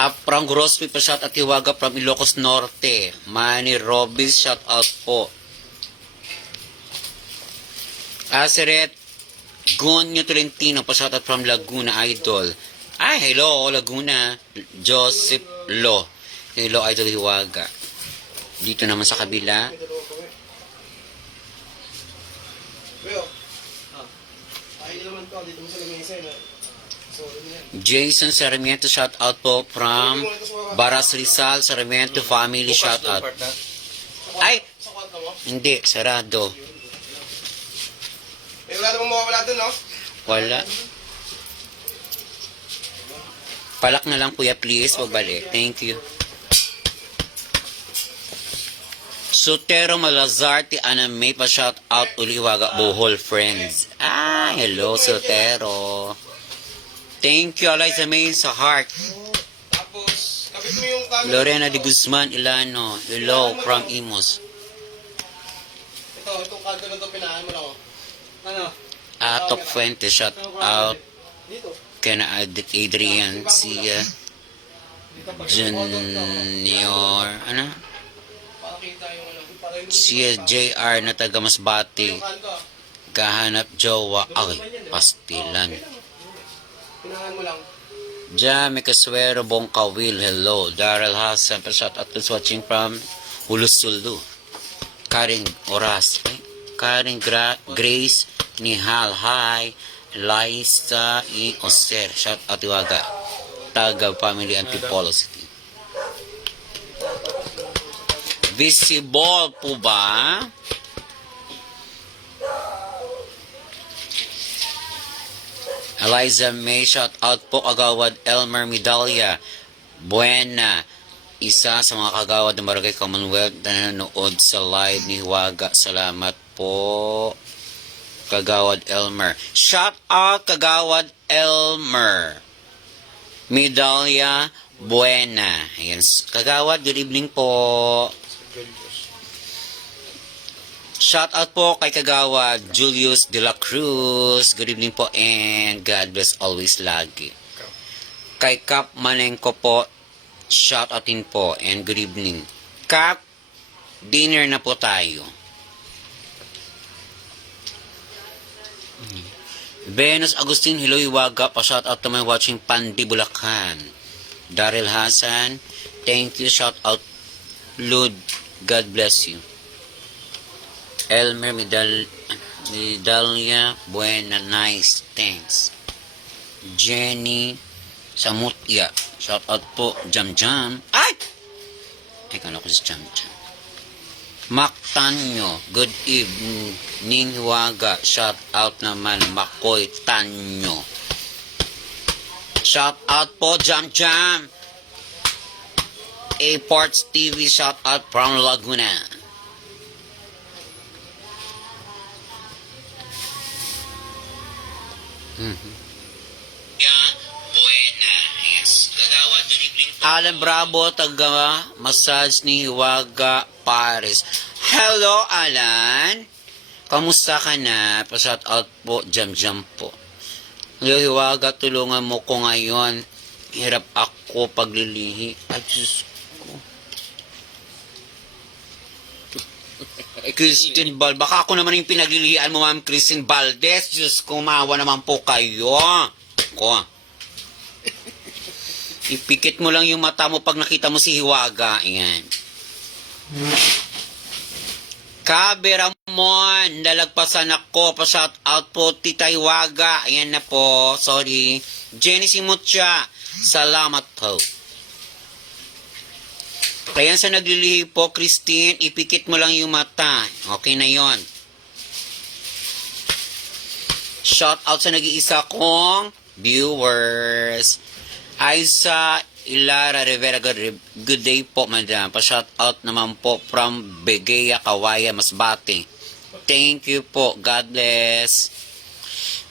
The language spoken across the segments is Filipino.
Up from Grocery pa shout at Hiwaga from Ilocos Norte. Manny Robis shout out po. Aseret Gonyo Tolentino pa shout out from Laguna Idol. Ay, hello Laguna. Joseph Lo. Hello Idol Hiwaga. Dito naman sa kabila. Jason Sarmiento shout out po from Baras Rizal Sarmiento family shout out. Ay, hindi, sarado. Wala namang mawawala dun, no? Wala. Palak na lang kuya please, pagbalik. Thank you. Sotero Malazarte Aname pa shout out Uliwaga Bohol friends. Ah, hello Sotero. Thank you Eliza May sa heart. Tapos, kapit mo yung camera. Lorena de Guzman Ilano. Hello from Imos. Itong kanto na ito, pinahan mo na ako. Ano? Top Fuente shout out Dito. kina Adrian si Junior ano? Pakita yung ano. Si JR na taga Masbate. Kahanap jowa. Ay, pastilan. Pinahan mo lang. Jamie Casuero Bongkawil, hello. Daryl Hassan, shout out to watching from Ulusulu. Karin Oras, Karin Grace Nihal, hi. Liza E. Oser, shout out Iwaga. Taga Family Antipolo City. Visible po ba? Eliza May, shout out po kagawad Elmer Medalya. Buena. Isa sa mga kagawad ng Barangay Commonwealth na nanonood sa live ni Hiwaga. Salamat po. Kagawad Elmer. Shout out kagawad Elmer Medalya Buena. Ayan. Kagawad, good evening po. Shout out po kay Kagawad Julius de la Cruz. Good evening po and God bless always lagi. Kay Kap Manengko po, shout outin po and good evening. Kap, dinner na po tayo. Venus Agustin, hello Hiwaga. Pa-shout out to my watching Pandi Bulacan. Daryl Hassan, thank you. Shout out Lud, God bless you. Elmer Medalya Buena, nice, thanks. Jenny Samutya, shout out po. Jam Jam, ay! Ay, kano ko si Jam Jam. Mac Tanyo, good evening Hiwaga. Shout out naman Makoy Tanyo. Shout out po Jam Jam. A-Ports TV, shout out from Laguna. Alan Bravo, taga massage ni Hiwaga Paris. Hello Alan, kamusta ka na? Pa-shout out po, Jam Jam po. Hello Hiwaga, tulungan mo ko ngayon. Hirap ako paglilihi. Ay, Diyos ko. Christine Bal, baka ako naman yung pinaglilihian mo, Ma'am Christine Valdez. Diyos ko, maawa naman po kayo. Ko. Ipikit mo lang yung mata mo pag nakita mo si Hiwaga. Ayan. Kabe Ramon, nalagpasan ako. Pa-shout out po, Tita Hiwaga. Ayan na po. Sorry. Jenny Simutya, salamat po. Kaya sa naglilihi po, Christine, ipikit mo lang yung mata. Okay na yon. Shout out sa nag-iisa kong viewers. Aisa Ilara Rivera, good day po madam. Pa-shout out naman po from Begeya, Kawaya, Masbate. Thank you po, God bless.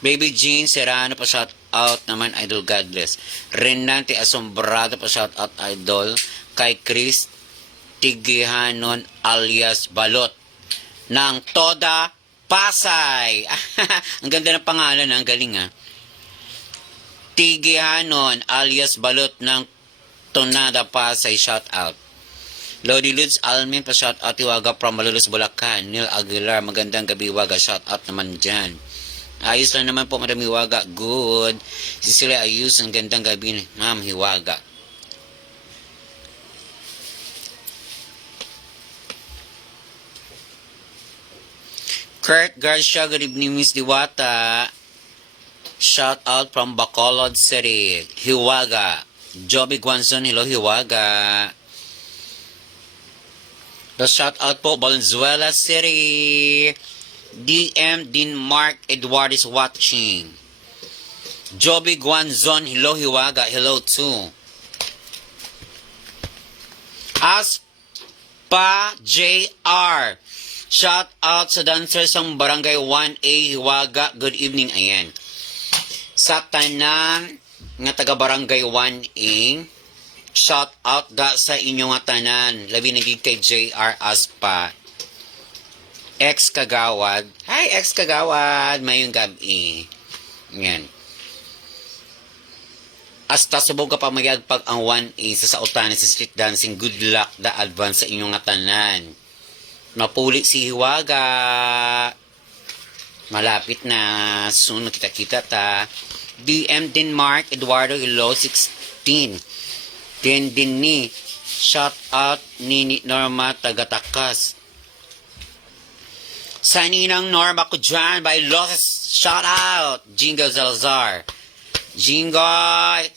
Baby Jean Serrano, pa-shout out naman, idol, God bless. Renante Asombrado, pa-shout out, idol. Kay Chris Tigihanon alias Balot ng Toda Pasay. Ang ganda ng pangalan, ang galing ah. Tigihanon alias Balot ng Tonada Pasay, shout out. Lodi Ludes Almin pa shout out Iwaga from Malulus Bulacan. Neil Aguilar, magandang gabi Iwaga, shout out naman dyan. Ayos lang naman po Madam Hiwaga, good. Cecilia Ayus, ang gandang gabi Ma'am Hiwaga. Kurt Garcia, good evening Miss Diwata. Shout out from Bacolod City, Hiwaga. Joby Guanzon, hello Hiwaga. The shout out po, Valenzuela City. DM Denmark Edward is watching. Joby Guanzon, hello Hiwaga, hello too. Aspa JR. Shout out sa dancers ng Barangay 1A Hiwaga. Good evening. Ayan. Sa tanan nga taga Barangay 1A, shout out da sa inyo nga tanan. Labi nagig kay JR Aspa. Ex Kagawad. Hi ex Kagawad. Mayong gabi. Ayan. Hasta subog ka pa magyagpag ang 1A sa sautan sa street dancing. Good luck da advance sa inyo nga tanan. Mapuli si Hiwaga. Malapit na. Soon kita-kita ta. DM Denmark Eduardo Hilo 16. Then din ni. Shout out ni Norma Tagatakas. Sa ninang Norma ko dyan by Loses. Shout out. Jingo Salazar. Jingo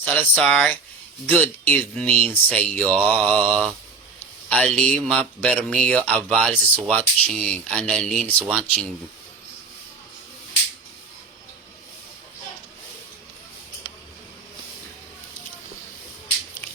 Salazar. Good evening sa iyo. Alima Bermeo Avalis is watching. Annalyn is watching.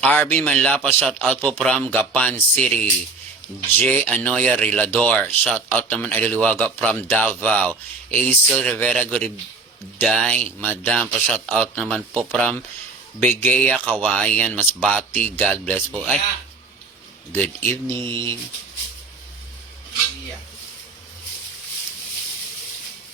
Arvin Manlapa, shout out po from Gapan City. J. Anoya Rilador, shout out naman ay Liliwaga from Davao. Aisel Rivera Guriday, Madam, pa shout out naman po from Begeya Kawayan, Masbati. God bless po. Ay, good evening.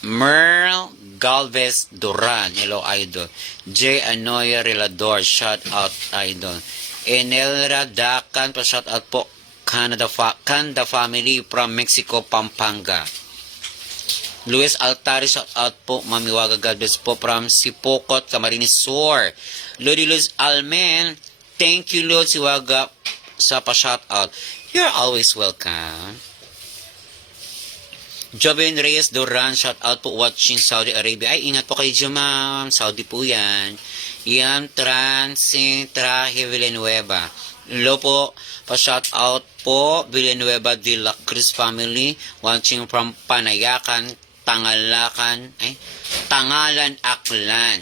Merl Galvez Duran, hello idol. J. Anoya Rilador, shout out idol. Enelra Dakan, pa shout out po Kanda family from Mexico, Pampanga. Luis Altari, shout out po Mamiwaga, God bless po from Sipokot, Camarines Sur. Lodi Luz Almen, thank you Lord Siwaga sa pa shout out. You're always welcome. Jobin Reyes Duran, shout out po watching Saudi Arabia. Ay, ingat po kayo dyan, ma'am. Saudi po yan. Yan, Traje Villanueva. Hello po, pa-shout out po, Villanueva de la Cruz family. Watching from Panayakan, Tangalan, Aklan.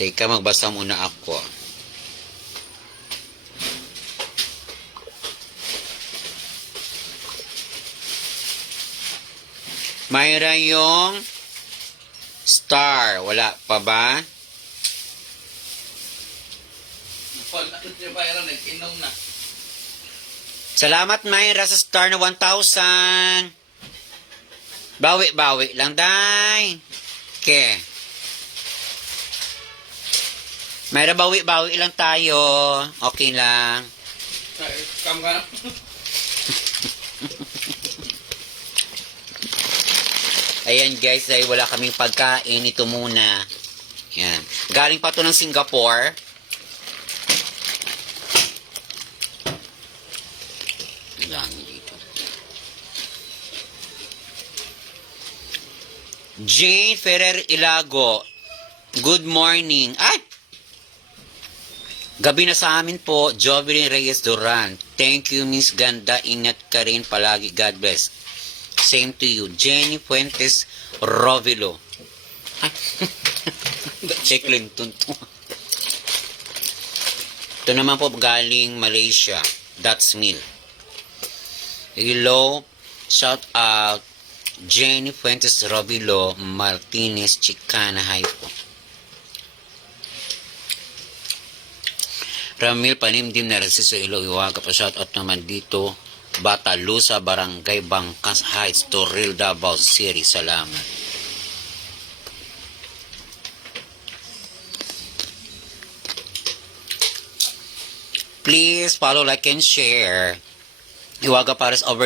Teka, magbasa muna ako. Mayroon yung star. Wala pa ba? Salamat Mayra sa star na 1,000. Bawi-bawi lang, day. Okay. Mayra, bawi-bawi lang tayo. Okay lang. Kam ka na? Ayan guys, ay wala kaming pagkain. Ito muna. Yan. Galing pa to ng Singapore. Lang dito. Jane Ferrer Ilago. Good morning. Ay! Gabi na sa amin po. Jovelyn Reyes Duran. Thank you, Miss Ganda. Ingat ka rin palagi. God bless. Same to you. Jenny Fuentes Rovilo. Check lang to. Ito naman po galing Malaysia. That's me. Hello. Shout out. Jenny Fuentes Rovilo Martinez Chicana. Hi po. Ramil Panimdim na Rasiso Ilo Iwaga pa shout out naman dito Batalusa, Barangay Bangkas Heights, Toril, Davao City. Salamat. Please follow, like, and share. Iwaga Pares over